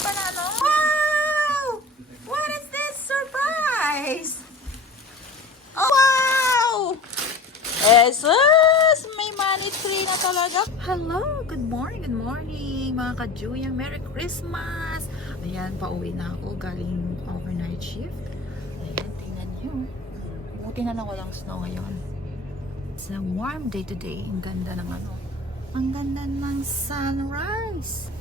pa na, no? Wow! What is this surprise? Oh, wow! Jesus! May money tree na talaga. Hello! Good morning, mga ka-Juyang. Merry Christmas! Ayan, pauwi na ako galing overnight shift. Ayan, tingnan nyo. Buti na lang walang snow ngayon. It's a warm day today. Ang ganda ng ano. Ang ganda ng sunrise.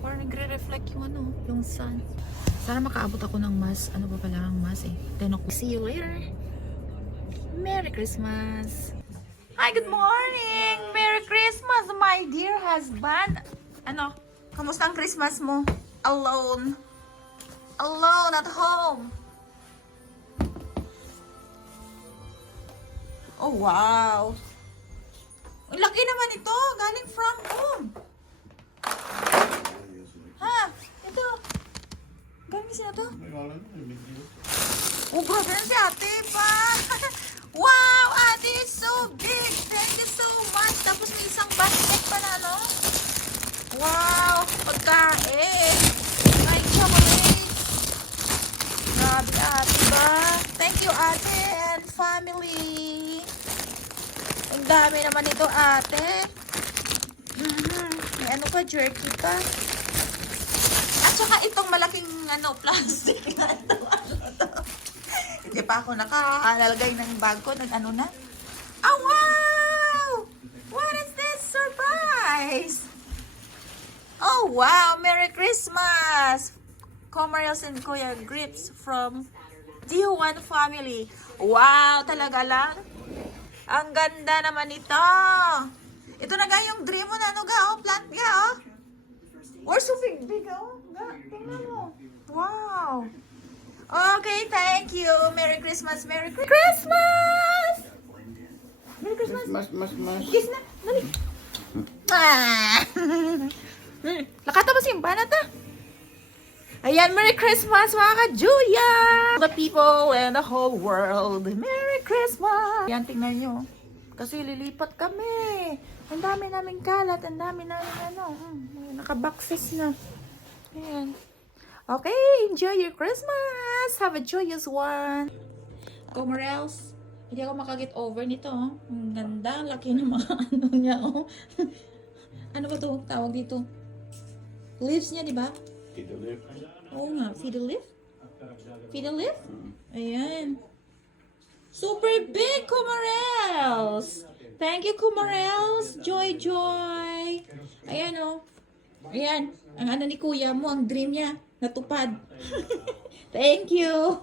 Parang nagre-reflect yung ano, yung sun. Sana makaabot ako ng mas. Ano ba pala ang mas eh? 10 o'clock. See you later. Merry Christmas. Hi, good morning. Merry Christmas, my dear husband. Ano? Kamusta ang Christmas mo? Alone. Alone at home. Oh, wow. Ang laki naman ito. Galing from home. Ha? Ito. Galing sino to? Oh, grabe na si ate pa. Wow, ate is so big. Thank you so much. Tapos may isang basket pa na, no? Wow, pagkain. Ay, chocolate. Grabe, ate ba? Thank you, ate and family. Ang dami naman ito, ate. May ano pa, jerky pa. At saka itong malaking ano, plastic na ito. Hindi pa ako nakalalagay ng bag ko. Nag-ano na. Oh, wow! What is this surprise? Oh, wow! Merry Christmas! Comarels and Kuya Grips from D1 family. Wow! Talaga lang? Ang ganda naman ito. Ito na ga yung dream mo na ano ga, oh, plant ga, oh. Or so big, oh. Ga, tingnan mo. Wow. Okay, thank you. Merry Christmas, Merry Christmas! Merry Christmas. Mas. Kiss na, dali. Ah. Lakata ba simba na ta? Ayan, Merry Christmas mga ka-Juya! The people and the whole world. Merry Christmas! Ayan, tingnan nyo. Kasi lilipat kami. Ang dami naming kalat. Ang dami namin ano. Nakaboxes na. Ayan. Okay, enjoy your Christmas! Have a joyous one! Comarels, hindi ako makaget over nito. Oh. Ang ganda. Laki ng mga ano niya. Oh. Ano ba ito? Tawag dito? Leaves niya, di ba? Oo nga, fiddle leaf? Fiddle leaf? Ayan. Super big, Comarels! Thank you, Comarels! Joy, joy! Ayan, oh. Ayan. Ang ano ni kuya mo, ang dream niya, natupad. Thank you!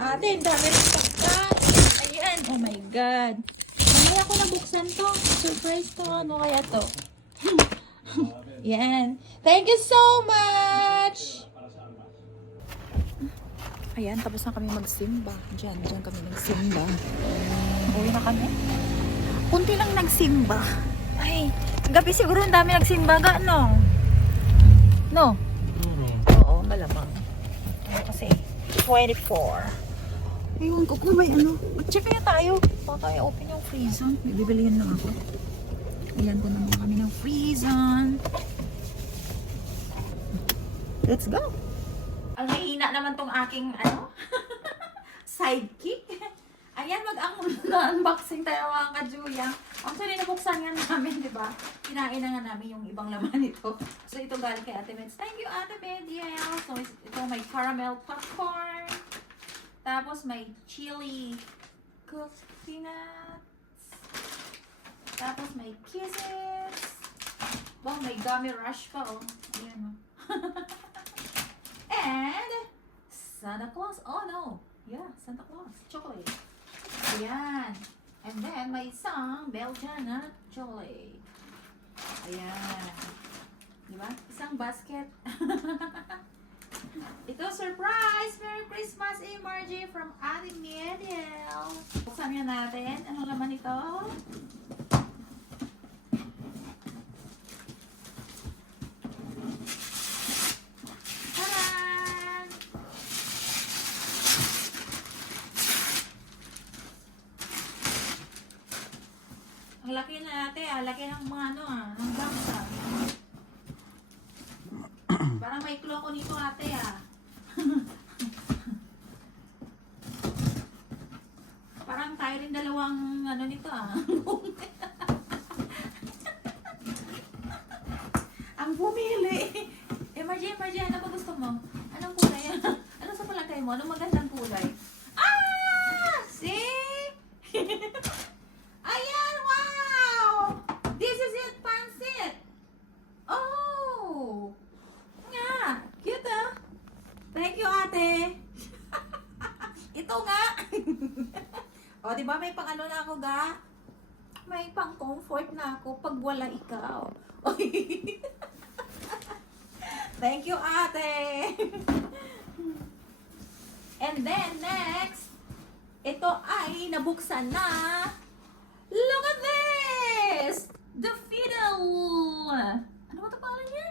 Ate, ang dami ng pagkain. Ayan, oh my God. Mamaya ako nabuksan to. Surprise to. Ano kaya to? Yan. Thank you so much! Ayan, tapos na kami magsimba. Diyan kami nagsimba. Uwi na kami. Kunti lang nagsimba. Ay, gabi siguro ang dami nagsimba ga, no? No? Oo, malamang. Kasi 24. Ayun ko kung may ano. Check kaya tayo. Baka i-open yung freezer. May bibilihin lang ako. Ayan ko naman kami ng freezer. Let's go! Ang hihina naman tong aking ano sidekick. Ayan, mag-unboxing tayo mga ka-Juya. Actually, nabuksan nga namin, di ba? Kinain na nga namin yung ibang laman nito. So, ito galing kay Ate Meds. Thank you, Ate Mediel. So, ito may caramel popcorn. Tapos, may chili cooked peanuts. Tapos, may kisses. Wow, may gummy rush pa, oh. Ayan, oh. And Santa Claus. Oh no. Yeah, Santa Claus. Chocolate. Ayan. And then may isang Belgian na chocolate. Ayan. Diba? Isang basket. Ito, surprise! Merry Christmas, Margie from Ate Mediel. Buksan yan natin. Anong laman ito? Ang laki na ate, laki ng mga ano ng box. Parang may clue ako nito, ate, ah. Parang tayo rin dalawang ano nito, ah. Ang pumili. Margie, ano ba gusto mo? Anong kulay? Ano sa palagay mo? Anong magandang kulay? Ah! See? Ayan! Wow! This is it, pansit! Oh! Nga! Cute, ah! Thank you, ate! Ito nga! O, di ba may pang ano na ako, ga? May pang comfort na ako pag wala ikaw. Thank you, ate! And then, next, ito ay nabuksan na. Look at this! The Fiddle! Ano ba ito pangalan niya?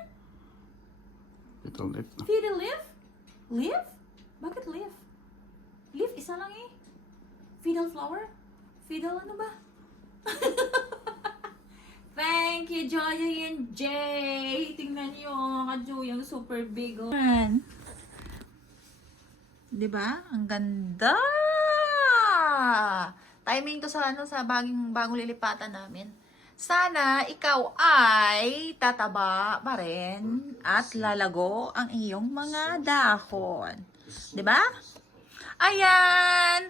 Fiddle leaf. Fiddle leaf? Leaf? Bakit leaf? Leaf, isa lang eh. Fiddle flower? Fiddle ano ba? Thank you, Joya and Jay. Tingnan niyo, ka-Joy, yung super big. Diba? Ang ganda! Timing to sa ano sa bagong lilipatan namin. Sana ikaw ay tataba pa rin at lalago ang iyong mga dahon. Diba? Ayan!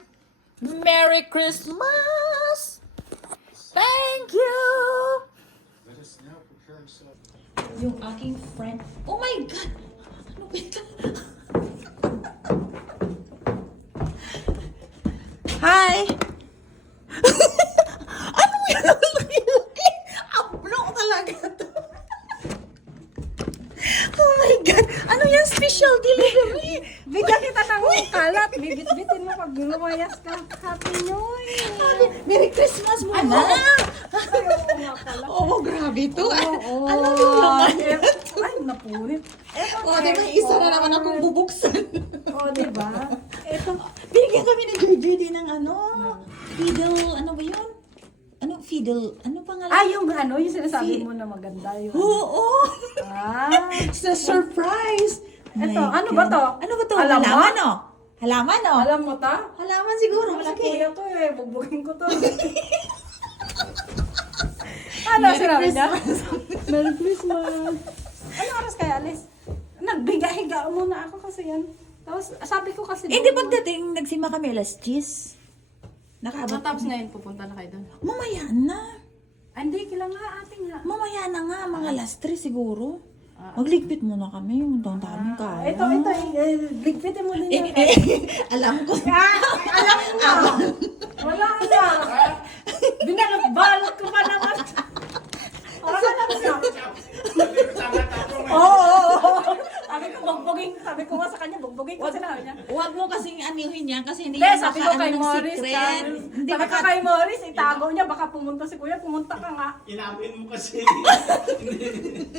Merry Christmas! Thank you! Yung aking friend. Oh my God! Ano ba ito? Hi! Ano yan? Ang laki-laki! Ablong talaga to. Oh my God! Ano yan? Special delivery! Bigyan kita ng kalat. Bibit-bitin mo pag lumayas ka. Happy New Year! Merry Christmas mo Ano? na! Ay, oo nga pala. Oo, grabe to. Oo. Ano yung laman? Ay, napunit. Eto, O, di ba? Isa na naman akong bubuksan. O, di ba? Eto. Binigyan kami ni JJ din ng ano? Fiddle, ano ba yun? Ano, fiddle? Ano pangalan? Ah, yung ano, yung sinasabi mo na maganda yun. Oo! Ah. It's a surprise! Eto, My ano ba God. to? Ano ba to? Alam mo? Halaman, oh. Halaman, oh. Alam mo ta? Halaman siguro, Kasi malaki. kuya to eh. Bugbugin ko to. Ano Merry sinabi niya? Christmas. Merry Christmas. Ano oras kaya, Alice? Nagbiga-higa muna ako kasi yan. Tapos, sabi ko kasi... Eh, di pagdating, nagsima kami alas 10. Nakaabot. Tapos ngayon, pupunta na kayo doon. Mamaya na. Ah, hindi, kailang nga ating nga. Mamaya na nga, mga alas 3 siguro. Magligpit muna kami, yung doon namin kaya. Ito, ligpitin mo din yan. Alam ko. Alam mo na. Wala na. Binalot-balot ko pa naman. Parang alam siya. Oo. Sabi ko nga sa kanya, bugbugin ko sinabi niya. Huwag mo kasing anihin yan kasi hindi Hindi, yan sabi ko maka- kay ano ng Morris. secret. Hindi Sabi ko maka- kay Morris, itago niya. Baka pumunta si Kuya. Pumunta ka nga. Inamin mo kasi.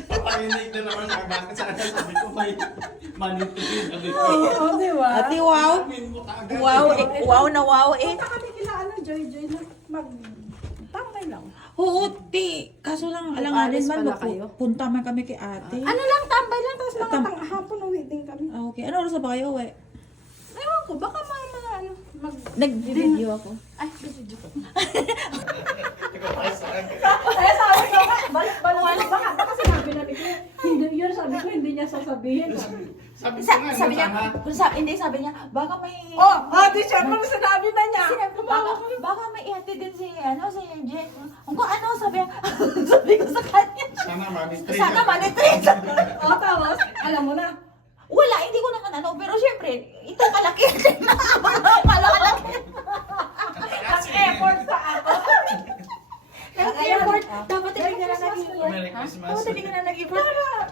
Paparinig na naman ako. Bakit sana sabi ko may manipulate. Sabi ko. Oo, di ba? Ate, wow. Inamin mo kaagad. Wow, eh, wow na wow eh. Punta kami kila Joy na mag-tambay lang. Oo, ti. Kaso lang, alanganin Alis man, pala kayo. punta man kami kay ate. Ano lang, tambay lang. Tapos mga Tam- tanghapon, uwi din kami. Ah, okay. Ano oras na ba kayo, eh? Ewan ko, baka mga ano, Nag-video ako. Ay, video ko. Ikaw ay sa akin. Kaya sabi ko nga, balik, baka sinabi na ni Kuya. Hindi, yun sabi ko, hindi niya sasabihin. Sabi ko nga, Sabi niya, sana. hindi, sabi niya, baka may... Di siya, pag sinabi na niya. Sinabi, baka may ihatid din si, si Jen. Kung ano, sabi niya, sabi ko sa kanya. Sana manipulate. Sana manitreat. Tapos, alam mo na. Wala, hindi ko naman ano, pero syempre, ito malaki. Malaki. Nag-effort sa ako. Nag-effort. Dapat hindi ka na nag-effort. Merry Christmas. Dapat hindi ka na nag-effort.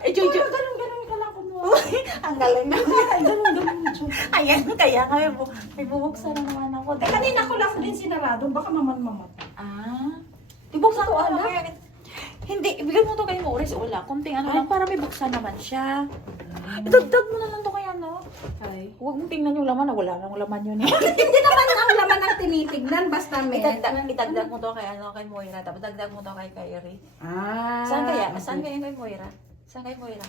Eh, Joy. Ganun ka lang kumuha. Ang galing na. Ganun. Ayan, kaya nga may bubuksan na naman ako. Kanina ko lang din sinarado, baka maman-mamat. Ibuksan ko ano kaya. Hindi, ibigay mo to kay Morris. Wala, kunting ano lang, para may buksan naman siya. Idagdag mo na lang to kaya, no? Ay. Huwag mong tingnan yung laman, wala nang laman yun eh. Hindi naman ang laman ang tinitignan, basta may. Itagdag mo to kay kay Moira, tapos dagdag mo to kay Kyrie. Ah. Saan kaya? Saan kaya kay Moira? Saan kay Moira?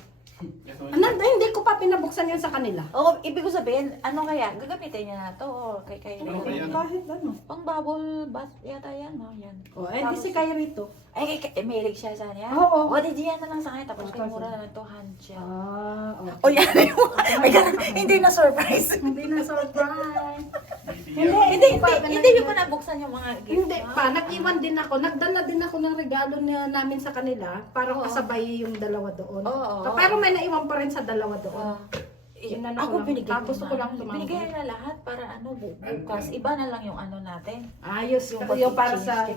Hindi ko pa pinabuksan yan sa kanila. O, ibig ko sabihin, ano kaya? Gagamitin niya na to. O, kay Ano ba yan? Kahit ano. Pang bubble bath yata yan. O, yan. O, di si Kyrie to. Ay, mahilig siya sa niya? Oo. O, di yan na lang sa kanya. Tapos Okay, kay mura na lang to hand siya. Okay. O, yan. Hindi na surprise. Hindi na surprise. Hindi niyo pa nabuksan yung mga gift. Hindi pa, nag-iwan din ako. Nagdala din ako ng regalo namin sa kanila para kasabay yung dalawa doon. Oo. Pero may naiwan pa rin sa dalawa doon. Inano ko Ako lang. binigyan Tapos ko lang tumawag. Binigyan na lahat para ano, bukas. Iba na lang yung ano natin. Ayos yung para sa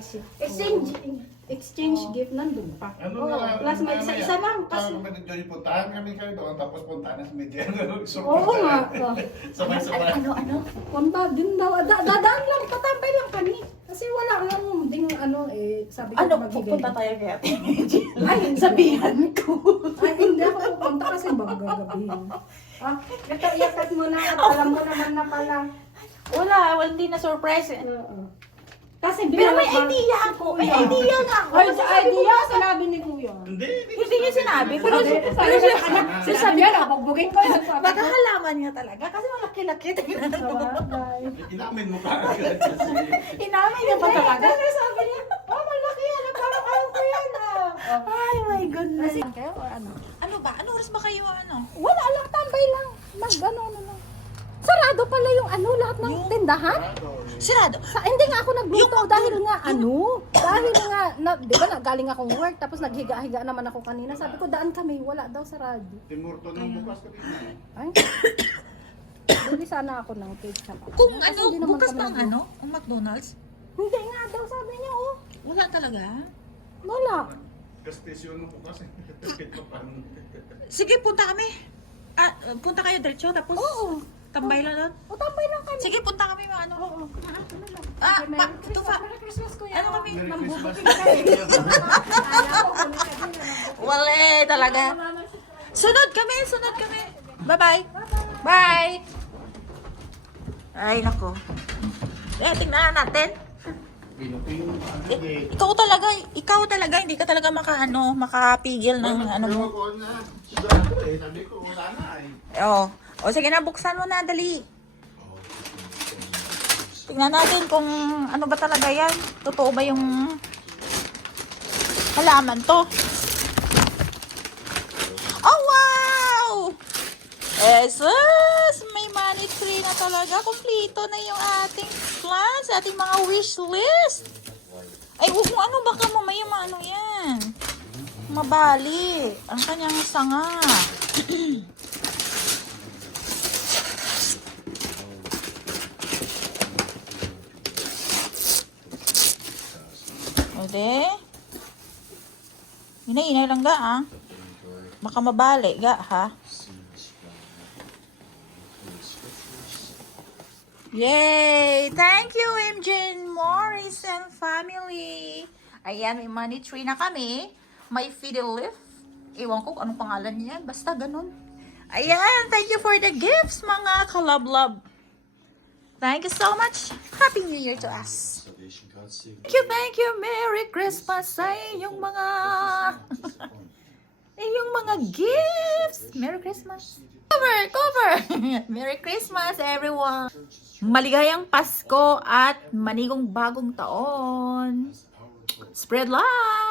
exchange gift nandun pa. Ano na? Plus may isa-isa lang. Kasi medyo puntahan kami kayo doon, tapos puntahan na si Medya. Oo nga. Sabay-sabay. Ano? Kung ba, din daw. Dadaan lang, tatambay lang kami. Kasi wala lang ding ano eh, sabi ko Ano, magbigay. pupunta tayo kaya? Ay, Sabihan ko. Ay, hindi ako pupunta kasi gagabihin. Ito, iyakat mo na at alam mo naman na pala. Wala, hindi na surprise. Oo. Kasi Pero may binawag- idea ako. May idea nga ako. Ay, sa idea, sinabi ni Kuya. Hindi niya sinabi. Pero Sabi niya, sinabi niya, nabugbugin ko yun. baka halaman niya talaga. Kasi malaki-laki. Inamin mo pa agad kasi. Inamin niya pa talaga. Kasi sabi niya, malaki yan. Parang ayaw ko yan. Ay, my goodness. Kayo or ano? Ano ba? Ano oras ba kayo ano? Wala lang, tambay lang. Ano lang. Sarado pala yung lahat ng tindahan. Sirado. Hindi nga ako nagluto dahil nga dahil nga, di ba galing akong work, tapos naghiga-higa naman ako kanina. Sabi ko, daan kami, wala daw sarado. Timurto nung bukas ko din. Ay, bili sana ako ng cake sa Kung Kasi ano, hindi naman bukas kami pang nagluto. ano? Ang McDonald's? Hindi nga daw, sabi niya, Wala talaga. wala. Kastisyon mo bukas eh. Tikit mo pa. Sige, punta kami. Punta kayo diretso, tapos Oo. tambay lang doon. O, tambay lang kami. Sige, punta kami mga ano. Oo. Ito pa. Merry Christmas, Kuya. Ano kami? Merry Christmas. Wala talaga. Sunod kami. Bye-bye. Bye. Ay, nako. Tingnan natin. Ikaw talaga, hindi ka talaga makapigil ng ano mo. Sabi ko, wala na eh. O sige na, buksan mo na, dali. Tingnan natin kung ano ba talaga yan. Totoo ba yung halaman to? Oh, wow! Jesus! May money tree na talaga. Kompleto na yung ating plans, ating mga wish list. Ay, huwag mo ano, baka mamaya maano yan. Mabali. Ang kanyang sanga. Pwede. Inay lang ga, ha? Baka mabali ga, ha? Yay! Thank you, MJ Morris and family. Ayan, may money tree na kami. May fiddle leaf. Ewan ko kung anong pangalan niya. Basta ganun. Ayan, thank you for the gifts, mga kalab-lab. Thank you so much. Happy New Year to us. Thank you. Merry Christmas sa inyong mga inyong mga gifts. Merry Christmas. Cover. Merry Christmas, everyone. Maligayang Pasko at manigong bagong taon. Spread love.